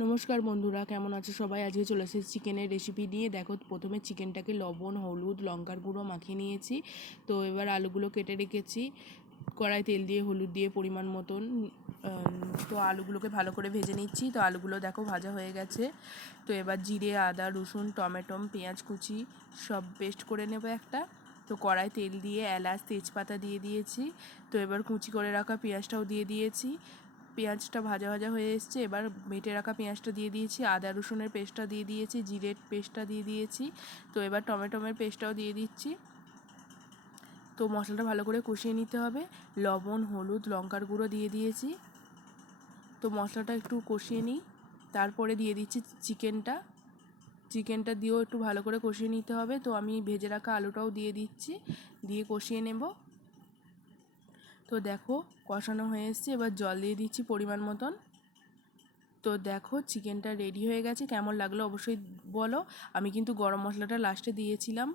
নমস্কার বন্ধুরা, কেমন আছো সবাই? আজকে চলে এসেছি চিকেনের রেসিপি নিয়ে। দেখো, প্রথমে চিকেনটাকে লবণ, হলুদ, লঙ্কার গুঁড়ো মাখিয়ে নিয়েছি। তো এবার আলুগুলো কেটে রেখেছি, কড়াই তেল দিয়ে হলুদ দিয়ে পরিমাণ মতন। তো আলুগুলোকে ভালো করে ভেজে নিচ্ছি। তো আলুগুলো দেখো ভাজা হয়ে গেছে। তো এবার জিরে, আদা, রসুন, টমেটো, পেঁয়াজ কুচি সব পেস্ট করে নেবো একটা। তো কড়াই তেল দিয়ে এলাচ, তেজপাতা দিয়ে দিয়েছি। তো এবার কুচি করে রাখা পেঁয়াজটাও দিয়ে দিয়েছি। পেঁয়াজটা ভাজা ভাজা হয়ে এসছে। এবার বেটে রাখা পেঁয়াজটা দিয়ে দিয়েছি, আদা রসুনের পেস্টটা দিয়ে দিয়েছি, জিরের পেস্টটা দিয়ে দিয়েছি। তো এবার টমেটোমের পেস্টটাও দিয়ে দিচ্ছি। তো মশলাটা ভালো করে কষিয়ে নিতে হবে। লবণ, হলুদ, লঙ্কার গুঁড়ো দিয়ে দিয়েছি। তো মশলাটা একটু কষিয়ে নিই, তারপরে দিয়ে দিচ্ছি চিকেনটা দিয়েও একটু ভালো করে কষিয়ে নিতে হবে। তো আমি ভেজে রাখা আলুটাও দিয়ে দিচ্ছি, দিয়ে কষিয়ে নেব। তো দেখো কষানো হয়ে এসছে, এবার জল দিয়ে দিচ্ছি পরিমাণ মতন। তো দেখো চিকেনটা রেডি হয়ে গেছে। কেমন লাগলো অবশ্যই বলো। আমি কিন্তু গরম মশলাটা লাস্টে দিয়েছিলাম।